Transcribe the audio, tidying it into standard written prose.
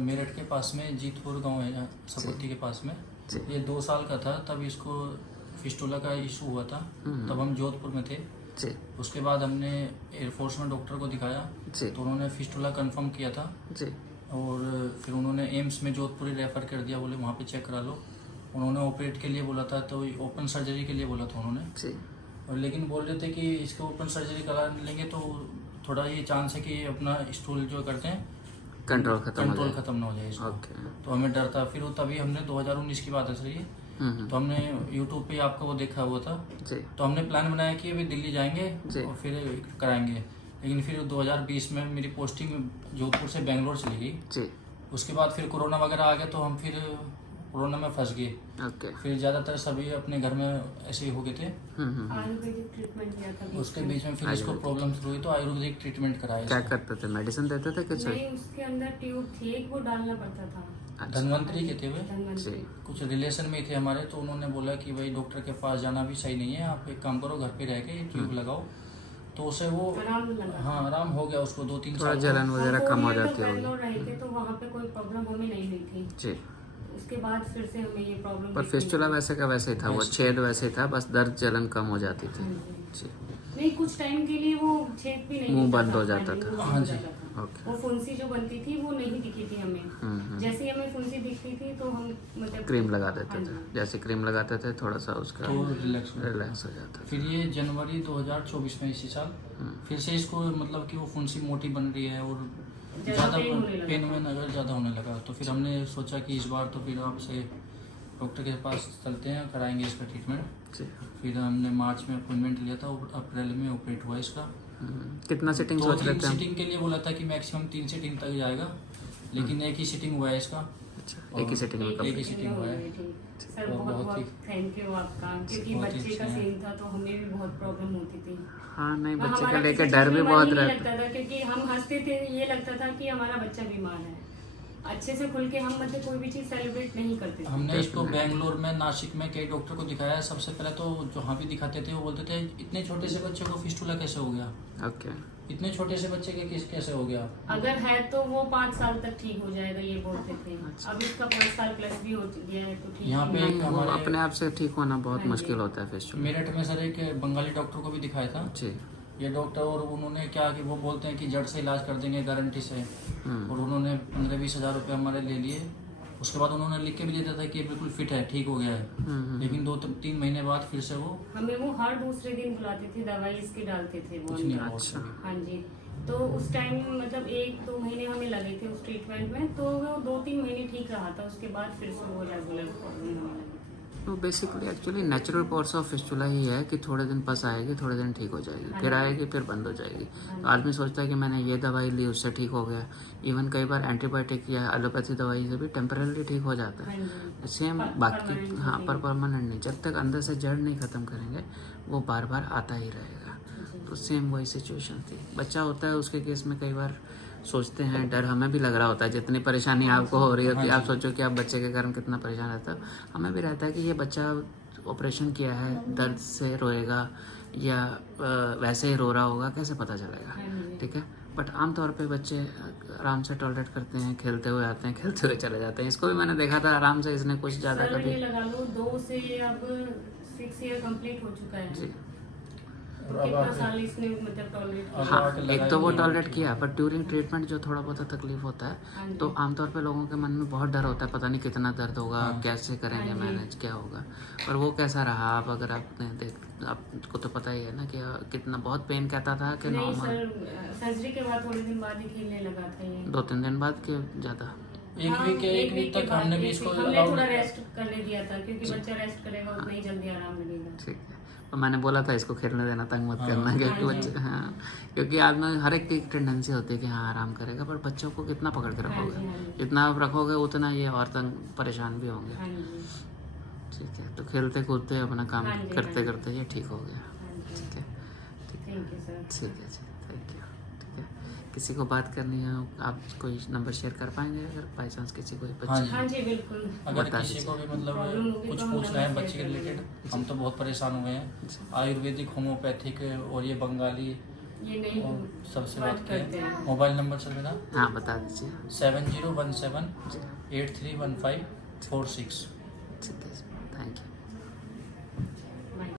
मेरठ के पास में जीतपुर गांव है, सपुती के पास में। जी। ये 2 साल का था तब इसको फिस्टुला का इशू हुआ था। तब हम जोधपुर में थे। जी उसके बाद हमने एयरफोर्स में डॉक्टर को दिखाया जी तो उन्होंने फिस्टुला कंफर्म किया था जी और फिर उन्होंने एम्स में जोधपुर ही रेफ़र कर दिया, बोले वहाँ पे चेक करा लो। उन्होंने ऑपरेट के लिए बोला था, तो ओपन सर्जरी के लिए बोला था उन्होंने। जी और लेकिन बोल रहे थे कि इसको ओपन सर्जरी करा लेंगे तो थोड़ा ये चांस है कि अपना स्टूल जो करते हैं कंट्रोल कंट्रोल खत्म ना हो जाए इसको। ओके। तो हमें डर था। फिर वो तभी हमने 2019 की बात है सर ये, तो हमने यूट्यूब पे आपका वो देखा हुआ था। जी तो हमने प्लान बनाया कि अभी दिल्ली जाएंगे जी। और फिर कराएंगे। लेकिन फिर 2020 में मेरी पोस्टिंग जोधपुर से बेंगलोर चली गई। जी उसके बाद फिर कोरोना वगैरह आ गया तो हम फिर कोरोना में फंस गए। ओके। फिर ज़्यादातर सभी अपने घर में ऐसे ही हो गए थे। आयुर्वेदिक ट्रीटमेंट लिया था उसके बीच में फिर इसको प्रॉब्लम शुरू हुई तो आयुर्वेदिक ट्रीटमेंट कराया क्या इसको। करते थे, मेडिसिन देते थे कुछ? नहीं, उसके अंदर ट्यूब थी एक, वो डालना पड़ता था। अच्छा। धनवंतरी के थे वे, धनवंतरी। जी कुछ रिलेशन में ही थे हमारे। तो उन्होंने बोला कि भाई डॉक्टर के पास जाना भी सही नहीं है, आप एक काम करो घर पे रह के ट्यूब लगाओ। तो उसे वो आराम लगा। हाँ आराम हो गया उसको 2-3 थोड़ा साल। जलन वगैरह हम कम हो 4 ईयर जाती तक होगी। बेंगलोर रहे थे तो वहाँ पे कोई प्रॉब्लम हमें नहीं हुई थी। जी। उसके बाद फिर से हमें ये प्रॉब्लम पर फिस्टुला वैसे का वैसे ही था, वो छेद वैसे ही था, बस दर्द जलन कम हो जाती थी। जी नहीं, कुछ टाइम के लिए वो छेद भी नहीं मुंह दिखता बंद था, हो जाता मुंह था। बंद हाँ हो जी। जाता था। ओके। वो फुंसी जो बनती थी वो नहीं दिखी थी हमें। जैसे ही हमें फुंसी दिखती थी तो हम मतलब क्रीम लगा देते हाँ थे, जी। जैसे क्रीम लगाते थे थोड़ा सा उसका तो रिलैक्स हो। रिलैक्स हो जाता था। फिर ये जनवरी 2024 में इसी साल फिर से इसको मतलब कि वो फुंसी मोटी बन रही है और ज़्यादा पेन होने लगा। पेन में अगर ज़्यादा होने लगा। तो फिर हमने सोचा कि इस बार तो फिर आपसे डॉक्टर के पास चलते हैं, कराएंगे इसका ट्रीटमेंट। जी। फिर हमने मार्च में अपॉइंटमेंट लिया था और अप्रैल में ऑपरेट हुआ इसका। कितना सिटिंग सोच रहे 2-3 थे हम? सीटिंग के लिए बोला था कि मैक्सिमम 3 सीटिंग तक जाएगा, लेकिन एक ही सीटिंग हुआ है इसका। अच्छा, एक ही सिटिंग में एक कम? ही सीटिंग हुआ है। सर और बहुत बहुत ही- बहुत थैंक यू आपका, क्योंकि बहुत ही बच्चे का अच्छे हैं। सीन था तो हमें भी बहुत प्रॉब्लम होती थी। हाँ नहीं, बच्चे हमारा का लेके किसी डर चीज़ भी में बहुत मन नहीं रहता। लगता था, क्योंकि हम हंसते थे, ये लगता था कि हमारा बच्चा बीमार है। अच्छे से खुल के हम मतलब कोई भी चीज़ सेलिब्रेट नहीं करते थे। हमने इसको बेंगलोर में, नासिक में कई डॉक्टर को दिखाया। सबसे पहले तो जहाँ भी दिखाते थे वो बोलते थे इतने छोटे से बच्चे को फिस्टुला कैसे हो गया, ओके। इतने छोटे से बच्चे के कैसे हो गया। अगर है तो वो 5 साल तक ठीक हो जाएगा, ये बोलते थे। अब इसका 5 साल प्लस भी हो गया है तो ठीक यहाँ पे है। एक वो हमारे अपने आप से ठीक होना बहुत हाँ जी। मुश्किल होता है फिस्टुला। मेरठ में सर एक बंगाली डॉक्टर को भी दिखाया था जी। ये डॉक्टर, और उन्होंने क्या कि वो बोलते हैं कि जड़ से इलाज कर देंगे गारंटी से। और उन्होंने 15-20 हज़ार रुपये हमारे ले लिए। उसके बाद उन्होंने लिख के भी दिया था कि ये बिल्कुल फिट है, ठीक हो गया है। लेकिन 2-3 महीने बाद फिर से वो हमें वो हर दूसरे दिन बुलाते थे, दवाई इसके डालते थे वो कुछ नहीं अंदर। हुआ अच्छा। उसको। हाँ जी। तो उस टाइम मतलब 1-2 महीने हमें लगे थे उस ट्रीटमेंट में, तो वो 2-3 महीने ठीक रहा था। उसके बाद फिर से वो रेगुलर प्रॉब्लम होने लगी। तो basically actually natural course of fistula ही है कि थोड़े दिन पस आएगी, थोड़े दिन ठीक हो जाएगी, फिर आएगी, फिर बंद हो जाएगी। तो आदमी सोचता है कि मैंने ये दवाई ली उससे ठीक हो गया। इवन कई बार एंटीबायोटिक या एलोपैथी दवाई से भी टेम्पररी ठीक हो जाता हाँ है। जी। सेम बाकी permanent हाँ, नहीं। पर परमानेंट नहीं। जब तक अंदर से जड़ नहीं ख़त्म करेंगे वो बार बार आता ही रहेगा। तो सेम वही सिचुएशन थी। बच्चा होता है उसके केस में कई बार सोचते हैं, डर हमें भी लग रहा होता है। जितनी परेशानी आपको हो रही होती है, आप सोचो कि आप बच्चे के कारण कितना परेशान रहता है। हमें भी रहता है कि ये बच्चा ऑपरेशन किया है, दर्द से रोएगा या वैसे ही रो रहा होगा, कैसे पता चलेगा? हाँ जी। ठीक है। बट आमतौर पे बच्चे आराम से टॉलरेट करते हैं, खेलते हुए आते हैं, खेलते हुए चले जाते हैं। इसको भी मैंने देखा था आराम से, इसने कुछ ज़्यादा सर कभी ये लगा लो 2 से अब 6 ईयर कंप्लीट हो चुका है। जी। तो कितना साल इसने मतलब टॉलरेट किया। हाँ, एक तो वो टॉलरेट किया, पर ड्यूरिंग ट्रीटमेंट जो थोड़ा बहुत तकलीफ होता हाँ है जी। तो आमतौर पे लोगों के मन में बहुत डर होता है, पता नहीं कितना दर्द होगा, कैसे करेंगे हाँ जी। मैनेज, क्या होगा। पर वो कैसा रहा? आप अगर आपने आपको तो पता ही है ना कि कितना बहुत पेन कहता था कि नहीं नॉर्मल सर, सर्जरी के बाद थोड़े दिन बाद ही खेलने लगा था ये। 2-3 दिन बाद के ज़्यादा? एक वीक के तक बाद हमने भी ही इसको हमने अलाउ थोड़ा नहीं रेस्ट करने दिया था, क्योंकि बच्चा रेस्ट करेगा उतना ही जल्दी आराम लगेगा। ठीक है। तो मैंने बोला था इसको खेलने देना, तंग मत करना, क्योंकि हाँ जी। बच्चे हाँ, क्योंकि आदमी हर एक की टेंडेंसी होती है कि हाँ आराम करेगा, पर बच्चों को कितना पकड़ के हाँ जी, रखोगे? हाँ जी। जितना आप रखोगे उतना ये और तंग परेशान भी होंगे। हाँ जी। ठीक है। तो खेलते कूदते अपना काम हाँ जी, करते हाँ जी। करते ये ठीक हो गया। हाँ जी। ठीक है। ठीक है। Thank you sir. ठीक है जी, थैंक यू। ठीक है। किसी को बात करनी है आप कोई नंबर शेयर कर पाएंगे अगर बाई चांस किसी को हाँ बच्चे? हाँ जी बिल्कुल। अगर बता किसी को भी मतलब प्रॉब्लम होगी कुछ तो हम पूछना है नंबर बच्चे के शेयर कर रिलेटेड, हम तो बहुत परेशान हुए हैं। आयुर्वेदिक, होम्योपैथिक और ये बंगाली ये नहीं और सबसे बात बात करते किया। हैं। मोबाइल नंबर सर मेरा हाँ बता दीजिए। 7017 जी 8315 46। ठीक है, थैंक यू।